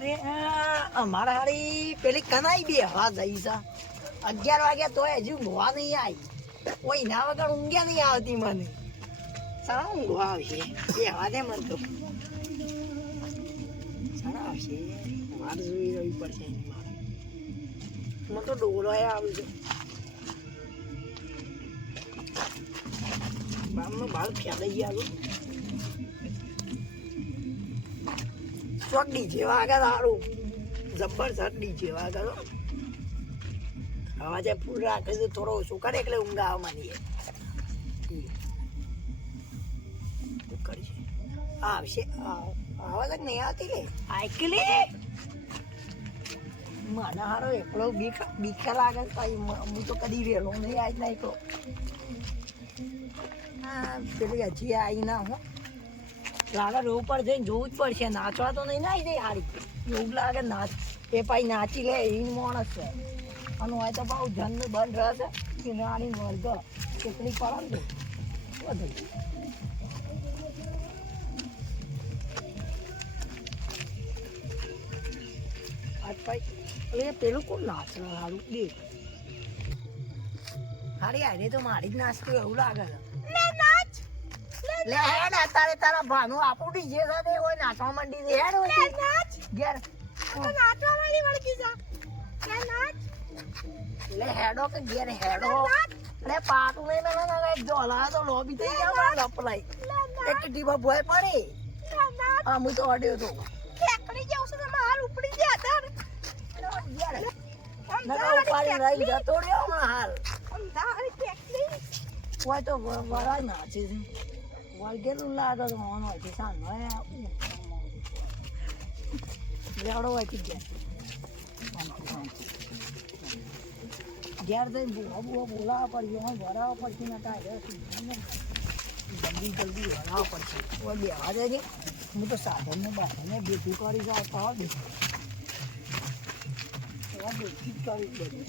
અરે અમારા હારી પેલી કનાઈ બી હવા જઈ છે 11 વાગ્યા તોય હજુ ઊંઘવા નહીં આવી કોઈ ના વગર ઊંઘ્યા નહીં આવતી મને સારા ઊંઘવા આવશે બે હવા દે મને તો સારા આવશે મારે જોઈ રહેવી પડશે એની મારે મને તો ડોલો આવ્યું છે બામનું બાળ ફેલાઈ ગયા ચોક ડીજે વાગે સારું જબરજસ્ત ડીજે વાગે અવાજ ફૂલ રાખે છે થોડો ઓછો કરે એટલે ઊંઘ આવવા માંડીએ આવશે આવાજ નહીં આવતી લે આઈકલી મને હારો એકલો બીકા લાગે હું તો કદી વેલો નહીં આજ ના એકલો પેલી હજી આવી ના હો લાગે રોડ પર જઈને જોવું જ પડશે નાચવા તો નહીં નાઈ જાય હારી એવું લાગે નાચ એ પાઈ નાચી લે એ માણસ છે અને હોય તો બહુ જન્મ બંધ રહેશે કે નાની વર્ગ કેટલી પડે બધું આજ ભાઈ એટલે પેલું કોણ નાચ સારું દે હારી હારી તો મારી જ નાચતું એવું લાગે છે લે હેડ તારે તારા ભાનું આપું ડીજે સાથે હોય નાચવા માંડી દે હેડ હોય નાચ ઘેર નાચવા માંડી વળકી જા લે નાચ લે હેડો કે ઘેર હેડો લે પાટું નહીં મેલા ના જોલા તો લોબી થઈ ગયા લપલાઈ એક ટીપા ભોય પડી હા હું તો અડ્યો તો ફેકડી જાવ છે ને હાલ ઉપડી ગયા તાર નકા ઉપાડી રહી જતો રહ્યો હમણાં હાલ અમદાવાદ ફેકડી હોય તો વરાય નાચે છે વળગેલું લાગે તો હોન હોય છે સાંજ લેવડો હોય છે ઘેર જઈને બુવા બોલાવવા પડશે ભરાવવા પડશે ને જલ્દી જલ્દી ભરાવવા પડશે બે આજે છે હું તો સાધનને બાધનને ભેગું કરી જાઉં તો બેઠી જ કરી બધું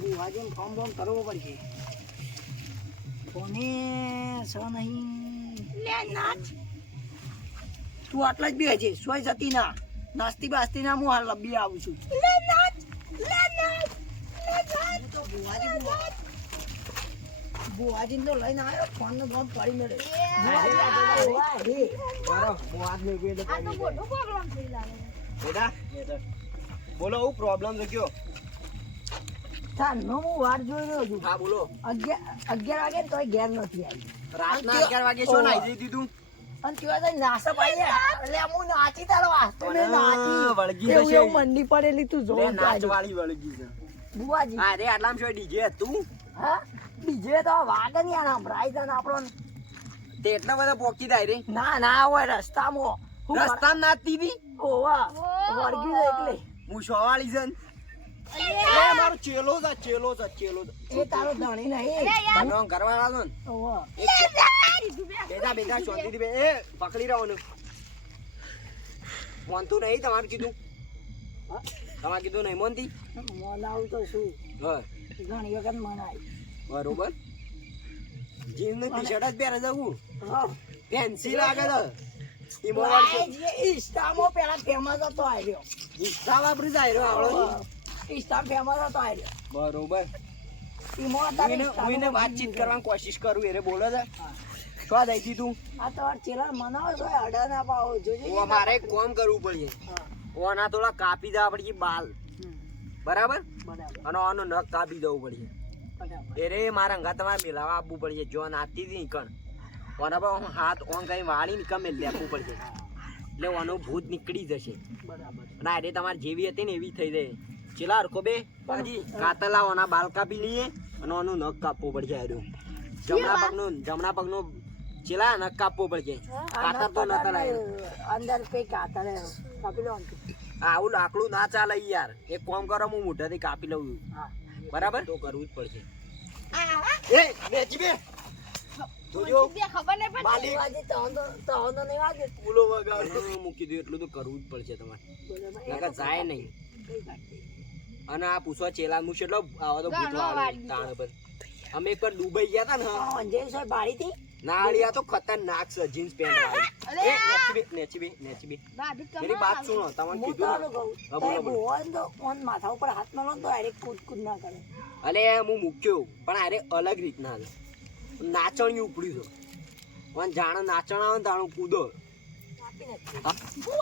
બુવા જેમ ફોર્મ બોર્મ કરવો પડશે કોને સ નહીં લે નાચ તું આટલા જ બે છે સોય જતી ના નાસ્તી બાસ્તી ના હું હાલ લબી આવું છું લે નાચ લે નાચ લે નાચ તો બુવાજી તો લઈને આવ્યો ફોન નો બોમ્બ પડી મેળે બોલો હું પ્રોબ્લેમ છે કયો હું વાર જોઈ રહ્યો છું હા બોલો 11 વાગે તો ઘેર નથી આવી રાતના 11 વાગે શું નાઈ દીધું અને કેવા તો નાસા પાઈ એટલે હું નાચી તારો વાસ્તો મે નાચી વળગી એવું જશે મંડી પડેલી તું જો નાચવાળી વળગી છે બુવાજી અરે આટલામ શું ડીજે તું હા ડીજે તો વાગે નહીં આના ભરાઈ જાય આપણો તે એટલા બધા પોકી જાય રે ના હોય રસ્તામાં રસ્તામાં નાચતી હતી ઓવા વળગી જાય એટલે હું શોવાળી છે મારો ચેલો છે એ તારો ધણી નહીં બનો ઘરવાળા નો ઓવા બેટા શાંતિથી બે એ પકડી રહ્યો ને મોનતું નહીં તમારે કીધું નહીં મોનતી મોનાવું તો શું હા ઘણી વખત મનાય બરોબર જીન્સ ને ટી-શર્ટ જ પહેરે જવું હા ફેન્સી લાગે છે ઇન્સ્ટામાં પેલા ફેમસ હતો આવ્યો ઇન્સ્ટા વાપરી જાય રહ્યો આવડો ઇન્સ્ટા ફેમસ હતો આવ્યો બરોબર ઈમો હું વાતચીત કરવાની કોશિશ કરું એને બોલે છે શું દઈ દીધું આ તો ચેલા મનાવો છો અડા ના પાવો જોજે મારે કોમ કરવું પડશે ઓના થોડા કાપી દેવા પડશે બાલ બરાબર અને આનો નખ કાપી દેવું પડશે એરે મારા અંગા તમારે મિલાવા આપવું પડશે જો નાતી હતી કણ ઓના પર હાથ ઓન કઈ વાળી કમે લેવું પડશે એટલે ઓનો ભૂત નીકળી જશે અને અરે તમારે જેવી હતી ને એવી થઈ જાય ચેલા હરકો બે બાજી કાતલા ઓના બાલ કાપી લઈએ અને ઓનું નખ કાપવું પડશે હારું જમણા પગનું ચેલા નખ કાપવું પડશે કાતર તો નતા લાય અંદર કઈ કાતર કાપી લો આવું લાકડું ના ચાલે યાર એક કામ કરો હું મોઢાથી કાપી લઉં બરાબર તો કરવું જ પડશે એ બેજી બે જોજો ખબર નહીં પડતી વાજી તો નહીં વાગે ફૂલો વગાડો મૂકી દો એટલું તો કરવું જ પડશે તમારે નકર જાય નહીં અને આ પૂછવા ચેલા હું કેટલો આવો તો ભૂતવા તાણ પર અમે એક વાર દુબઈ ગયા હતા ને અંજય સાહેબ બાળી હતી નાળિયા તો ખતરનાક છે જીન્સ પેન્ટ વાળી. એ નેચી બે. એની વાત સુનો, તમને હું કીધું તારું ને. કહું, હા, તારે બોલો, બોલો. ભૂવો હોય ને તો ઓન માથા ઉપર હાથ મારો ને તો direct કૂદ ના કરે. અલે હું મૂક્યો પણ અરે અલગ રીતના છે. નાચણી ઉપડ્યું છે. પણ જાણે નાચણ આવે ને તાણું કૂદો. કાપી નાખી.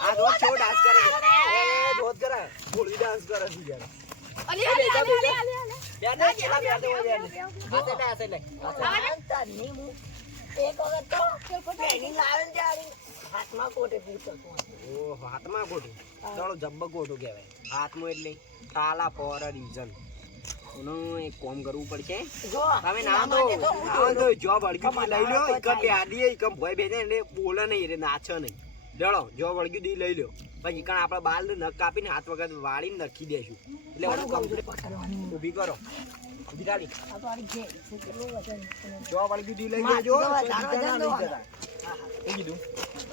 આ રોજ કેવો ડાન્સ કરે છે. એ રોજ કરે. થોડી ડાન્સ કરે છે યાર. તારની હું એક વખત તો training લાવે ને ત્યારે હાથમાં કોટે પૂછતો હતો. ઓહો, હાથમાં ગોઠું. ચાલો જબ્બર ગોઠું કહેવાય. હાથમાં એટલે કાલા પર રીઝન. એનું એક કામ કરવું પડશે. જો તમે એના ના માટે તો હું તો જોબ અડકી કમાલ લઈ લો. આવે તો એક પ્યાદી એક ભય બેસે એટલે બોલે નહીં રે નાચે નહીં. જડો જોબ અડકી દી લઈ લો. પછી કણ આપણે બાલ નખ કાપીને હાથ વખત વાળીને નખી દેશું. એટલે મારું ઓલું ગળું પકડવાનું. ઊભી કરો. ઊભી થાળી. આ તો આની ઘેર છે, કેટલું વજન છે. જોબ અડકી દી લઈ માં, લેજો. તો પછી વધારે બીજા ના વજન લઈ તો જતા. શું કીધું?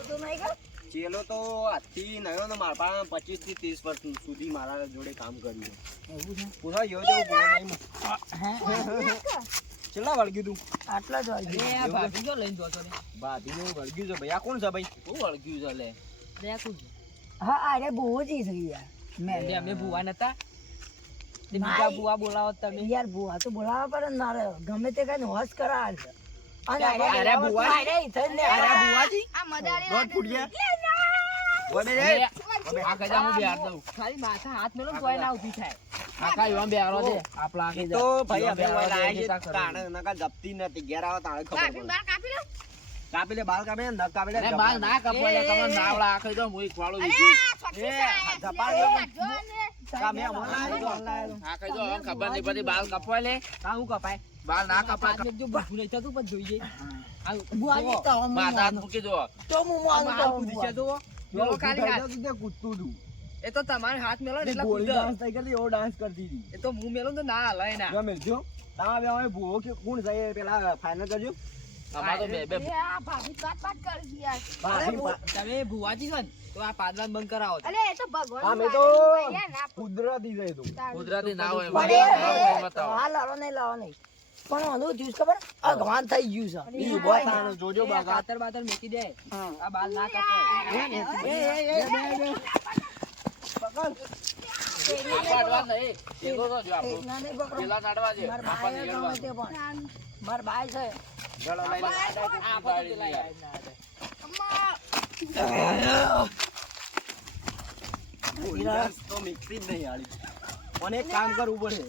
તો નહીં કર? ચેલો તો આજથી નયો ને મારા પાસે 25 થી 30 વર્ષ સુધી મારા જોડે કામ કર્યું છે. એવું છે? પૂછા યો જો બોલ નહીં. હે? કેટલા વળગ્યું તું? આટલા જ હોય. ભાભી નું વળગ્યું છે ભાઈ. આ કોણ છે ભાઈ? શું વળગ્યું છે લે? હા, અરે બહુ જ ઈ થઈ ગયા. મેં અમે ભુવા નતા તે ના, બીજા ભુવા બોલાવો તમે. યાર ભૂવા તો બોલાવવા પડે ને મારે ગમે તે કઈ હોશ કરાવે છે. અને અરે અરે ભૂવા. અરે ઈ થઈને ને અરે અરે ભુવાજી દોઢ ફૂટ ગયા. ઓય બે રે. આ કજા હું બેહાર દઉં. ખાલી માથા હાથ મેલો ને તોય ના ઊભી થાય. કાકા એવા બેહારો છે. આપલા આખી તો ભાઈ અમે બેહારો ઓય લાયા છે, છે તા કરો. તાણે નકા જપતી નથી. ઘેર આવો તાણે ખબર પડે. કાપી લે બાલ કાપી લે નખ કાપી લે. અરે બાલ ના કપાય લે, તમારે નાવડા આખી તો હું એક વાળો લીધી. એ જપાડ કામે ઓનલાઈન આખી તો હવે ખબર નહીં પડી બાલ કપાય લે. કા હું કપાય. બાલ ના કપાય. જો ભૂખું નહીં થતું પણ જોઈએ. ભૂવાની તો હું માથા હાથ માનું. મૂકી દો. તો હું માનું તો હું કૂદી છે માનું. તો મેલો ખાલી હાથ. કૂદતું તું. એ તો તમારે હાથ મેલો ને એટલે ગોળી કૂદો. ડાન્સ થઈ ગઈ એવો ડાન્સ કરતી હતી. એ તો હું મેલો ને તો ના હલાય ના. જો મેલજો તારા બે હવે ભૂવો કે કોણ જાય પેલા ફાઇનલ કરજો. અમાર તો બે ભાભી તમે ભુવાજી છો ને તો આ પાદરાન બંધ કરાવો. અમે તો કુદરતી જાય તું. ગુજરાતી ના હોય. પણ બતાવો. હા, લાવો નહીં, લાવો નહીં. પણ આનું જ્યુસ ખબર અગવાન થઈ ગયું છે. ઈ બોય ને. જોજો બાગા. કાતર બાતર મેકી દે. આ બાલ ના કપાય. પાડવા નહીં. એનો તો જો આપણો. એકના નહીં પકડો. પેલા કાઢવા દે. મારા આપણને બાએ હેડવા ગમે દે. તે પણ. મારા બાય છે. ગળો લઈ લે. આ બધું પેલા યાર ના દે. ગોળી ડાન્સ તો મિક્સી જ નહીં આલી. મને એક કામ કરવું પડે.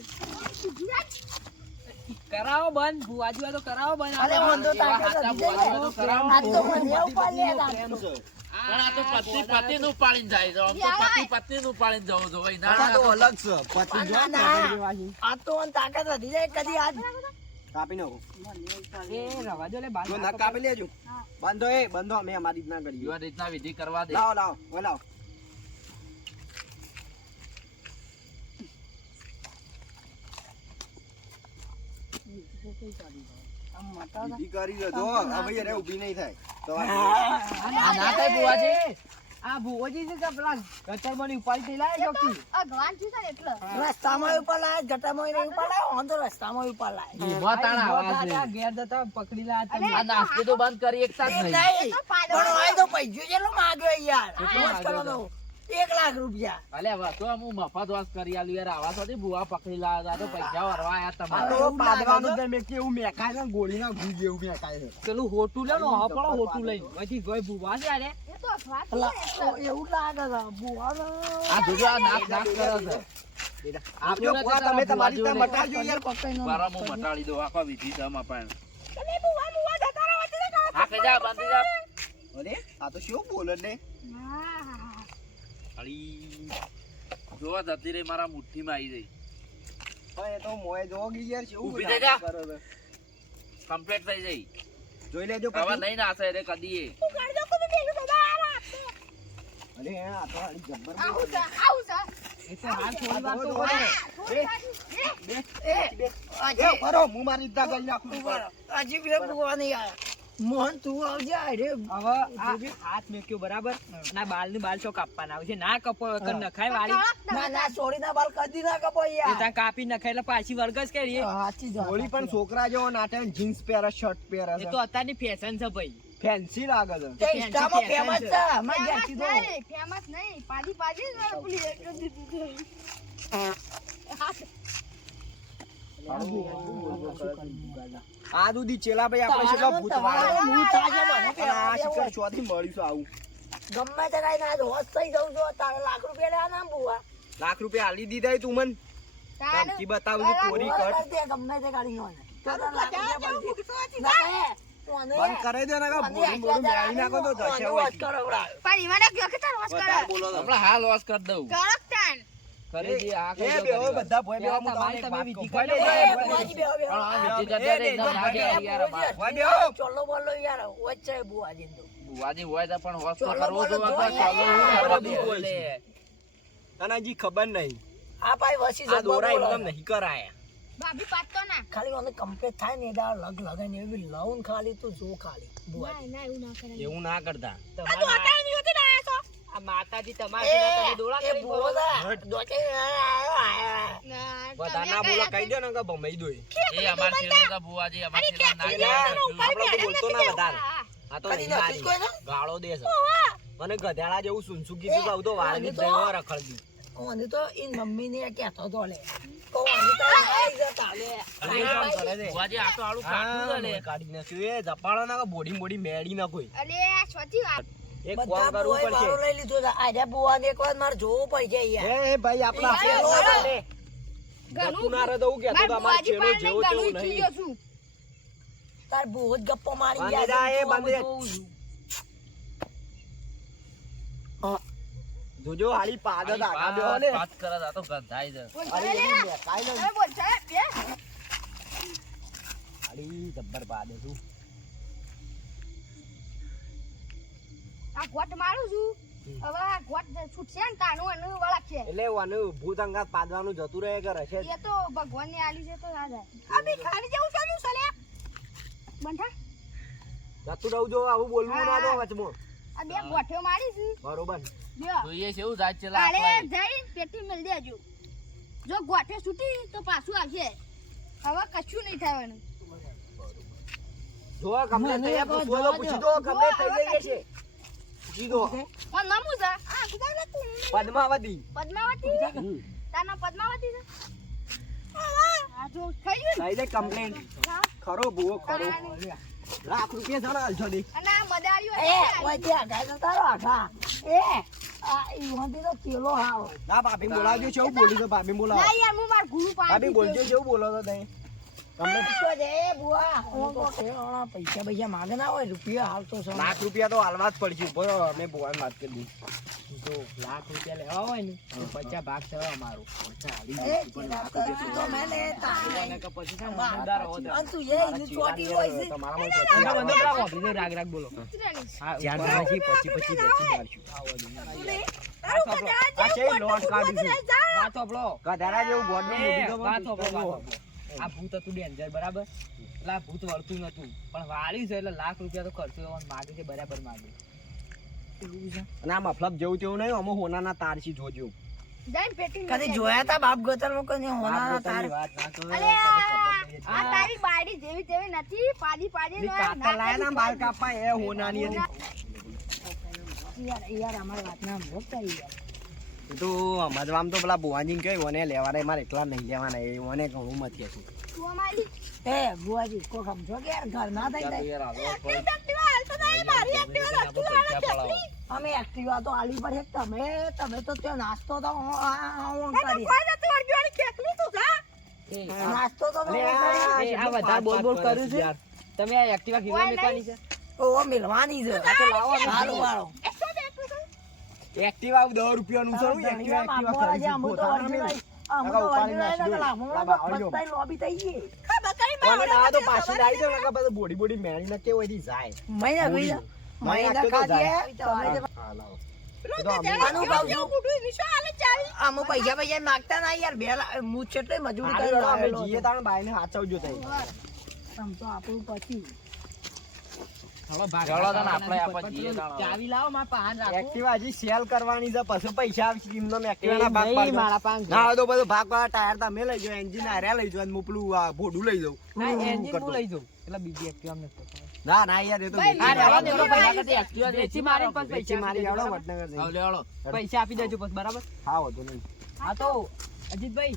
કરાવો બંધ ભુવાજી હોય તો કરાવો બંધ. અરે વાંધો એવા તાકાત હાચા નથી. ભુવાજી હોય તો કરાવો. આ તો મને ઉપર લે પ્રેમ તાકાત. છે. પણ આ તો પતિ નું પાડીને જાય છે. આમ તો પતિ નું પાડીને જવું જોઈએ. ના, આ તો અલગ છે. પતિ જો ના, ને ના. જેવાજી. આ તો મને તાકાત વધી જાય કદી આજ. કાપી નાખો. એ રવા દો લે બાલ જો ના નખ કાપી લેજો. બંધો એ બંધો અમે અમારી રીતના કરીએ. એવા રીતના વિધિ કરવા દે. લાવો લાવો ઓય લાવો. આમ મટા વિધિ કરી લો જો હવે યાર ઊભી નહીં થાય. તો આ ના થાય ભુવાજી. આ ભુવાજી છે કે પેલા ગટર બની ઉપાડી લાય જોકી. રસ્તામાં ઉપર લાય, જટામાં નહીં ઉપર લાય, આમ તો રસ્તામાં ઉપર લાય. એમાં તાણ આવાજ આ નહીં. ઘેર જતા પકડી લાયા તમે. આ નાસ્તો તો બંધ કરી એકતા જ એ નહીં. નહીં. પણ હોય તો પૈસો કેટલો માગ્યો યાર. કેટલો મોજ માગ્યો કરો તો. 1 લાખ રૂપિયા. અલે હવે તો હું મફત વાસ કરી આલ્યું યાર. આવા સુધી ભુવા પકડી લાયા હતા તો પૈસા વરવા આયા આ તમારે. તો પાદવાનું તો મેં કેવું મેકાય છે ગોળીના ઘી જેવું મેકાય છે. પેલું હોટું લે નો હપળો હોટું લઈને પછી ગઈ ભુવા છે આરે. પેલા, એવું લાગે છે બુવાનો. આ જોજો આ નાક નાક કરે છે. આપજો બુઆ તમે તમારી રીતે મટાડજો યાર. પકડીને મારા હું મટાડી દઉં. આખો વિધિ છે આમાં પણ. હા કઈ જા બાંધી જા. અરે આ તો શું બોલે ને. અળી જોવા જતી રહી મારા મુઠ્ઠીમાં આવી ગઈ. પણ એ તો મોય જોગી યાર શું ઊભી થઈ જા. કરે છે. કમ્પ્લીટ થઈ જઈ. જોઈ લેજો હવે પછી. નહીં નાસે રે કદી. અરે આ તો આની જબ્બર એ તો હાલ થોડી વાર તો બોલો. કરે. એ કરો હું મારી રીતના કરી નાખું. હજી બે બુવા નહીં આયા. મોહન તું આવજે અરે હવે આ હાથ મેક્યો બરાબર અને આ બાલ ની બાલ ચો કાપવાના આવશે ના કપો કર નખાય વાળી ના ના છોડીના બાલ કદી ના કપો એ યાર ત્યાં કાપી નખાય એટલે પાછી વર્ગસ કરીએ સાચી જ વાત. હોળી પણ છોકરા જેવો નાટે જીન્સ પહેરે શર્ટ પહેરે એ તો અત્યારની ફેશન છે ભાઈ ફેન્સી લાગે છે તે ઇન્સ્ટામાં ફેમસ છે અમાર ફેમસ ઘેરથી તો. નહીં, ફેમસ નહીં. પાડી પાડી જ મારે પેલી એક જ દીધું છે. આ દૂધી ચેલા ભાઈ આપણે કેટલા ભૂત તમારામાં વાળા. હું તાજે મને અને આ પહેરવા શિકાર દેવો. ચોથી મળ્યું છે આવું ગમે તે કાંઈ ના હોશ થઈ જાઉં છું તારે લાખ રૂપિયા લેવા ના બુઆ લાખ રૂપિયા આલી દીધા તું મન તારું- ધમકી બતાવું છું ચોરી બુઆ કર કર દે ગમે તે કાઢી હોય ને. તો તારે લાખ રૂપિયા પડશે. ના કહે, કોને? બંધ કરે દે ને કા કોને બોલું બોલું એકલા મેળી નાખો તો કોને દશે વોચ હોય કરાવડાવે? પણ ઈવાને કયો કે તાર વોશ બધા કરે. બોલો તો. આપણે હાલ લોસ કરી દઉં કરો તાન. કરે છે આ એ બેહો બધા ભોય બેહો હું તમારે તમને તમે એક વાત વિધિ કહું. કરી ભોય લો. બેહો, એ બુઆજી બેહો, બેહો. પણ આ વિધિ એ કરતા નહીં, એકદમ ના ભાગ્યા, કહેવાય યાર અમાર. ભોય બેહો. ચોલ્લો બોલ્લો યાર વચ્ચે બુઆજી તો. બુવાજી હોય તો પણ હોશ તો ચોલો કરવો બોલો જોવે જોઈએ. તો ચાલો બરાબર. કરવા બધું દે. હોય છે. તને હજી ખબર નહીં આ ભાઈ વસી આ જબ્બા દોરા બોલો. એમ નહીં કરાયા ભાભી પાડતો ના. ખાલી મને કમ્પ્લીટ થાય ને એટલે લગ લગાઈને એવી લઉં ને ખાલી તું જો ખાલી બુઆજી. ના, એવું ના કરે. એવું ના કરતા તમારા આ માતાજી તમારા તમે દોડા એ કરી બોલા દોચે ના, બધા તમે ના બોલો કયા કહી દો ને કે ભમાઈ દો એ અમાર છેલ્લો તો બુવાજી અમાર છેલ્લા ના કહેવાય. આપણે તો બોલતો ના બધા હા. આ તો કદી નહીં નથી કોઈ ને? ગાળો દે છે અને ગધેડા જેવું સુનસું કીધું કહું તો વાળની તો- દવા રખડતી મને તો ઈ મમ્મી ને કહેતો તો લે કહું આની તો લઈ જતા લે આ કામ કરે છે. બુવાજી આ તો આળું કાઢવું છે હા, લે. કાઢી નાખ્યું એ જપાડો ના બોડી બોડી મેળી ના કોઈ અરે આ છોટી વાત. એક બધા કામ કરવું બુઆએ વારો પડશે લઈ લીધો છે આજે બુઆને એકવાર મારે જોવું પડશે યાર એ ભાઈ આપણા એ હાથે વાળો. લે. ગતું ના રહે તો હું કહેતો તો અમારે ચેલો જેવો તેવો નહીં. તાર બહુ જ ગપ્પો મારી બાંધી ગયા જા, એ છે. બાંધી. જોઉં છું. જોજો હાલી પાદત આગા બેહો ને પાસ કરે છે, આ તો ગંધાય છે. અરે એની બેકાઈ ને. હવે બોલ છે બે. હાલી જબ્બર પાદે છું આ ગોટ મારું છું. હવે આ ગોટ છૂટશે ને તાનું અને વળગશે. એટલે વાનું ભૂત અંગાત પાદવાનું જતું રહે કરે છે એ તો ભગવાનની આલી છે તો ના જાય. આ બી ખાલી જેવું ચાલ્યું છે લે. બંધા જતું રહું જો આવું બોલવું ના દો વચમાં આ બે ગોઠીઓ મારી છે. બરોબર લ્યો. જોઈએ છે એવું જાય છેલ્લા અરે આપણે. જઈ પેટી મેલ દેજો. જો ગોઠે છૂટી તો પાછું આવશે. હવે કશું નહીં થવાનું. જો ગમે મને તે એક વાર પૂછવો તો પૂછી દો ગમે જો, થઈ હવે જઈએ છે પૂછી દો પણ નામું છે આ કુદાય નથી. પદ્માવતી પદ્માવતી તાના પદ્માવતી છે. આ જો થઈ ગયું ને? થઈ જાય કમ્પ્લેન હા. ખરો ભૂવો ખરો તારાની. લાખ રૂપિયા છે ને હાલશો દે અને આ મદારીઓ એ ઓય ત્યાં ગાય તો તારો આખા એ આ ઈ હોંધી તો કેલો હાવ ના ભાભી બોલાવજો છે એવું બોલી તો ભાભી બોલાવો ના યાર હું માર ગુરુ ભાભી પાડી બોલજો છે એવું બોલો તો તઈ તમને તો દે બુઆ હું તો કેળાના પૈસા માંગે ના હોય રૂપિયા હાલતો છે લાખ રૂપિયા તો હાલવા જ પડશે ઉપર અમે બોવાની વાત કરી તો લાખ રૂપિયા લેવા હોય ને તો 50 ભાગ થયો અમારો એ કેળા તો મેને તારી અને કે પછી છે ને મજૂરદાર હોત. અને તું એ ઈની ચોટી હોય છે તમારામાં તમે બંધો પેલા વાપરી દો, રાગ રાગ બોલો હા ચાર ઉપર જણા છીએ, 25 બેસી બારશું. આ છે લોટ કાઢી છે વાત સાંભળો. ગધાડા જેવું ગોડનું મોઢું તો વાત સાંભળો, પિસ્તોલ વાત સાંભળો. આ ભૂત હતું ડેન્જર બરાબર એટલે આ ભૂત વળતું નતું પણ વાળ્યું છે એટલે લાખ રૂપિયા તો ખર્ચો એવો માગે છે બરાબર માગે એવું છે. અને આ મફલબ જેવું તેવું નહીં અમે હોનાના તાર છે જોજો જઈને પેટી કદી જોયા તા બાપ ગોતરમાં કોઈ હોના તાર વાત ના કરો અલે આ તારી બાડી જેવી તેવી નથી પાડી પાડી ની કાકા લાયા ના બાલ કાપા એ હોનાની હતી યાર યાર અમારી વાત ના મોક કરી યાર એ તો મજવામ તો પેલા ભુવાજી ને કહ્યું મને લેવાના મારે એકલા નહીં લેવાના એ મને ઘણું મથી હતું તું અમારી એ બુઆજી કો સમજો કે યાર ઘર ના થઈ જાય યાર હાલો પણ એક્ટિવા હાલતો નહીં મારી એક્ટિવા આપણે પૈસા પડાવો. અમે એક્ટિવા તો આલી પર એક તમે તો ત્યાં નાસ્તો તો ઓન કરી કોઈ નથી અડગવાની ખેકલી તું જા નાસ્તો તો અલે આ એ આ બધા બોલ બોલ કર્યું છે તમે આ એક્ટિવા કેવા મેકવાની છે ઓ મિલવાની છે આ તો લાવો ને. હાલો વાળો એક્ટિવા 10 રૂપિયાનું છે હું એક્ટિવા લોબી થઈ ગઈ કોને ના તો પાછી લાવી દો નકા પછી બોડી બોડી મેળી ન કે ઓયથી જાય મહિના પૂરી. મહિના ખાધી હા લાવો એ તો અમે આનું ભાવ શું? આમાં પૈસા માગતા ના યાર બે હું કેટલી મજૂરી કરી અમે લાવેલો જીએ હતો. તાણ બાઈને હાચવજો તઈ આમ તો આપણું પછી હળો ભાગ ચલો તને આપણે આપણે જઈએ તાણ. ચાવી લાવો મારા પાન રાખો એક્ટિવા હજી સેલ કરવાની છે પછી પૈસા આવશે એમનો એ એક્ટિવાના ભાગ નહીં, પાડજો. મારા પાન ના હોય તો બધું ભાગ વાળા ટાયર તમે લઈ જાઓ એન્જિન હાર્યા લઈ જાઓ અને હું પેલું આ ભોડું લઈ જાઉં ના એન્જિન હું લઈ જાઉં એટલે બીજી એક્ટિવા અમને ના ના યાર એ તો ભાઈ, વેચી આ લેવા રહેવા દે, દે, લેવા એક્ટિવા દે. વેચી મારી પણ વેચી પૈસા મારી આપી આવડો દેજો, વડનગર જઈને. હાલો, હાલો. પૈસા આપી દેજો પછી બરાબર હા વધુ નહીં હા તો અજીતભાઈ